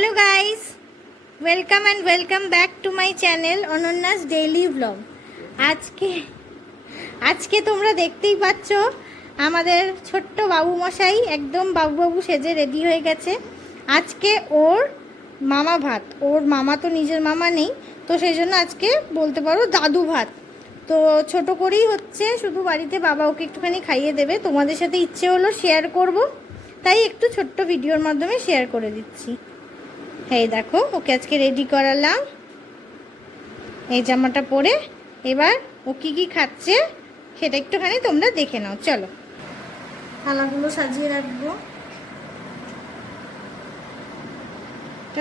Hello guys, welcome and welcome back to my channel Ananya's daily blog. আজকে তোমরা দেখতেই পাচ্ছ আমাদের ছোট্ট বাবু মশাই একদম বাবু বাবু সেজে রেডি হয়ে গেছে। আজকে ওর মামা ভাত, ওর মামা তো নিজের মামা নেই, তো সেই জন্য আজকে বলতে পারো দাদু ভাত। তো ছোট করেই হচ্ছে, শুধু বাড়িতে বাবা ওকে একটুখানি খাইয়ে দেবে। তোমাদের সাথে ইচ্ছে হলো শেয়ার করব, তাই একটু ছোট্ট ভিডিওর মাধ্যমে শেয়ার করে দিচ্ছি। এই দেখো, ওকে আজকে রেডি করালাম এই জামাটা পরে। এবার ও কি কি খাচ্ছে সেটা একটুখানি তোমরা দেখে নাও। চলো, থালাগুলো সাজিয়ে রাখবো।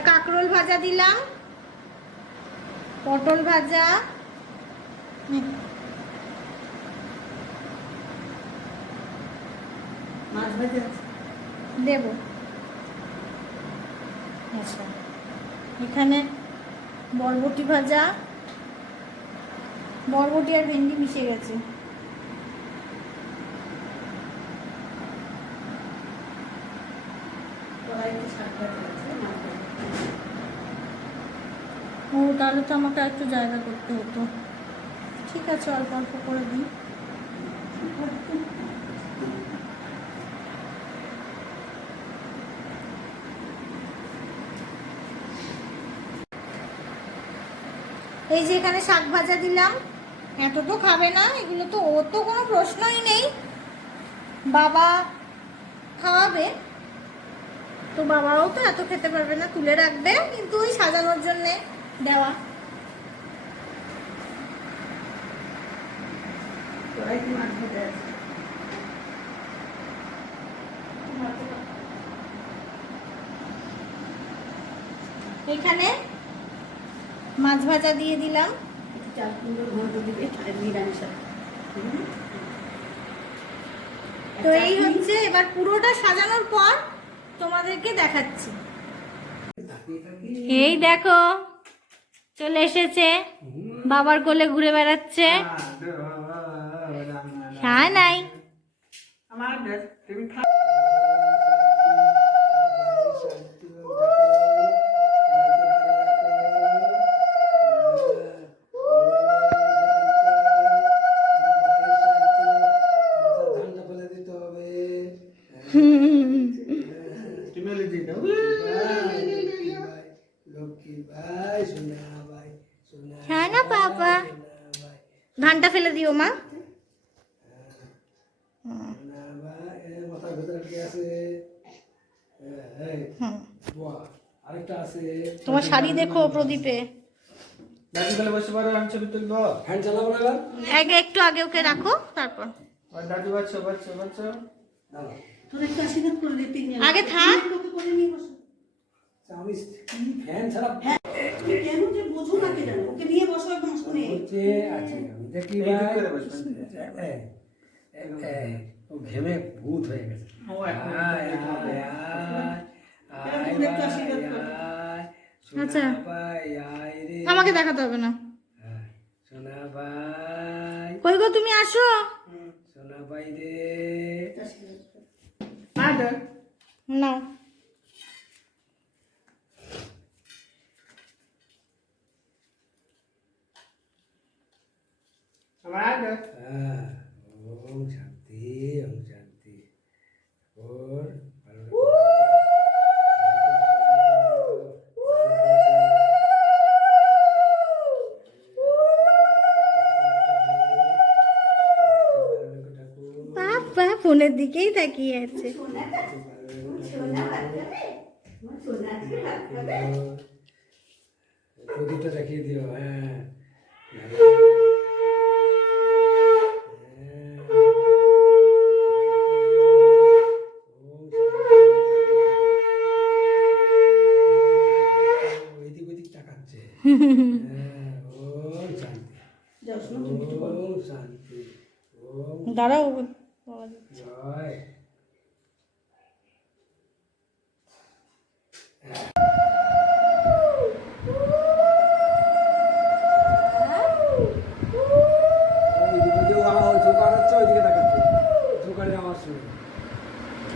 কাঁকরোল ভাজা দিলাম, পটল ভাজা, মাছ ভাজা দেবো। আচ্ছা, এখানে বরবটি ভাজা, বরবটি আর ভেন্ডি মিশে গেছে। ও, তাহলে তো আমাকে একটু জায়গা করতে হতো। ঠিক আছে, অল্প অল্প করে দিই। এই যে এখানে শাক ভাজা দিলাম। এত তো খাবে না এগুলো, তো ওর তো কোনো প্রশ্নই নেই, বাবা খাওয়াবে। তো বাবাও তো এত খেতে পারবে না, তুলে রাখবে, কিন্তু ওই সাজানোর জন্যে দেওয়া। এখানে মাছ ভাজা দিয়ে দিলাম। তো এই হচ্ছে, এবার পুরোটা সাজানোর পর তোমাদেরকে দেখাচ্ছি। এই দেখো, চলে এসেছে, বাবার কোলে ঘুরে বেড়াচ্ছে। হ্যাঁ, নাই না বাবা, ধানটা ফেলে দিও মা। তোমার শাড়ি দেখো প্রদীপে। একটু আগে ওকে রাখো, তারপর আগে থাক। ঘেমে ভূত হয়ে গেছে। আচ্ছা, আমাকে দেখাতে হবে না। সোনা ভাই, কই গো, তুমি আসো। সোনা ভাই রে, না ওম শান্তি, ওম শান্তি। ওর বাবা ফোনের দিকেই তাকিয়ে আছে। প্রদীপটা দেখিয়ে দিও। হ্যাঁ, ওইদিক ওইদিক তাকাচ্ছে। ওম শান্তি, ওম শান্তি, ওম দাঁড়াও, জয়।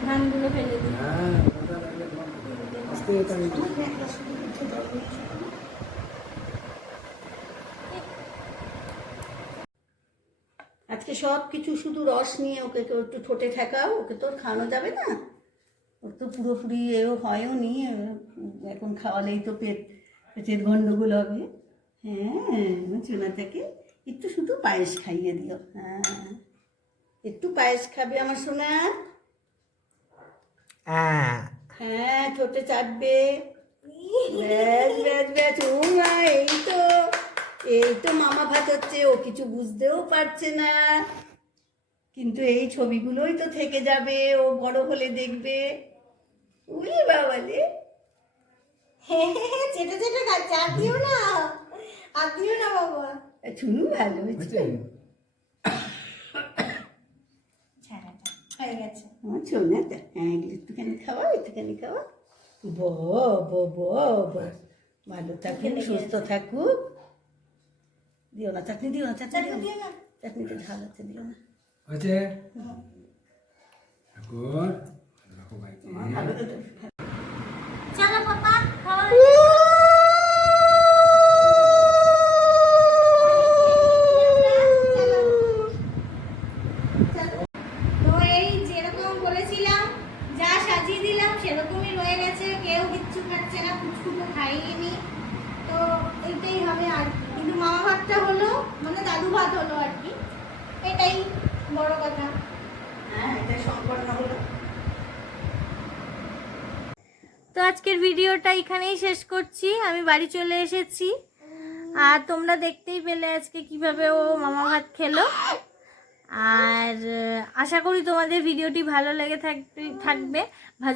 ধানগুলো ফেলে দিই। হ্যাঁ, আস্তে আজকে সব কিছু শুধু রস নিয়ে ওকে তো একটু ঠোঁটে ঠেকাও, ওকে তো আর খাওয়ানো যাবে না, ওর তো পুরোপুরি এও হয়ও নি, এখন খাওয়ালেই তো পেটের গন্ডগোল হবে। হ্যাঁ চুনাটাকে একটু শুধু পায়েস খাইয়ে দিও। হ্যাঁ একটু পায়েস খাবে আমার সোনা। হ্যাঁ ঠোঁটে চাটবে। ব্যাস ব্যাস ব্যাস, ও মা, এই তো মামা ভাত হচ্ছে, ও কিছু বুঝতেও পারছে না, কিন্তু এই ছবিগুলোই তো থেকে যাবে, ও বড় হলে দেখবে। উলি বাবালে, চেটে চেটে খাচ্ছে, আর দিও না, আর দিও না বাবা। চুনু ভালো হয়েছে। হয়ে গেছে। আমার ছোনাটা, হ্যাঁ একটুখানি খাওয়া, একটুখানি খাওয়া। ব ব ব ব, ভালো থাকুক, সুস্থ থাকুক। দিও না চাটনি, দিও না চাটনি, দিও না, চাটনিতে ঝাল আছে, দিও না। হয়েছে ঠাকুর রাখো বাড়িতে। চলো পাপা খাওয়া। তো এই যেরকম বলেছিলাম, যা সাজিয়ে দিলাম সেরকমই রয়ে গেছে, কেউ কিচ্ছু খাচ্ছে না, কুচকুটো খাইনি। তো এইটাই হবে আর কি। কিন্তু মামা ভাতটা হলো, মানে দাদু ভাত হলো আর কি, এটাই বড় কথা। হ্যাঁ এটা সম্পন্ন হলো। তো আজকের ভিডিওটা এখানেই শেষ করছি, আমি বাড়ি চলে এসেছি। আর তোমরা দেখতেই পেলে আজকে কিভাবে ও মামা ভাত খেলো। আর আশা করি তোমাদের ভিডিওটি ভালো লেগে থাকবে।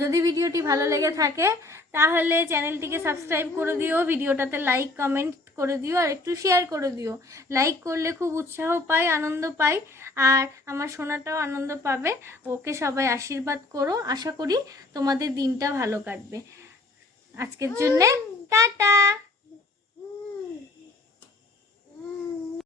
যদি ভিডিওটি ভালো লেগে থাকে তাহলে চ্যানেলটিকে সাবস্ক্রাইব করে দিও, ভিডিওটাতে লাইক কমেন্ট করে দিও, আর একটু শেয়ার করে দিও। লাইক করলে খুব উৎসাহ পাই, আনন্দ পাই, আর আমার সোনাটাও আনন্দ পাবে। ওকে সবাই আশীর্বাদ করো, আশা করি তোমাদের দিনটা ভালো কাটবে। আজকের জন্যে টাটা।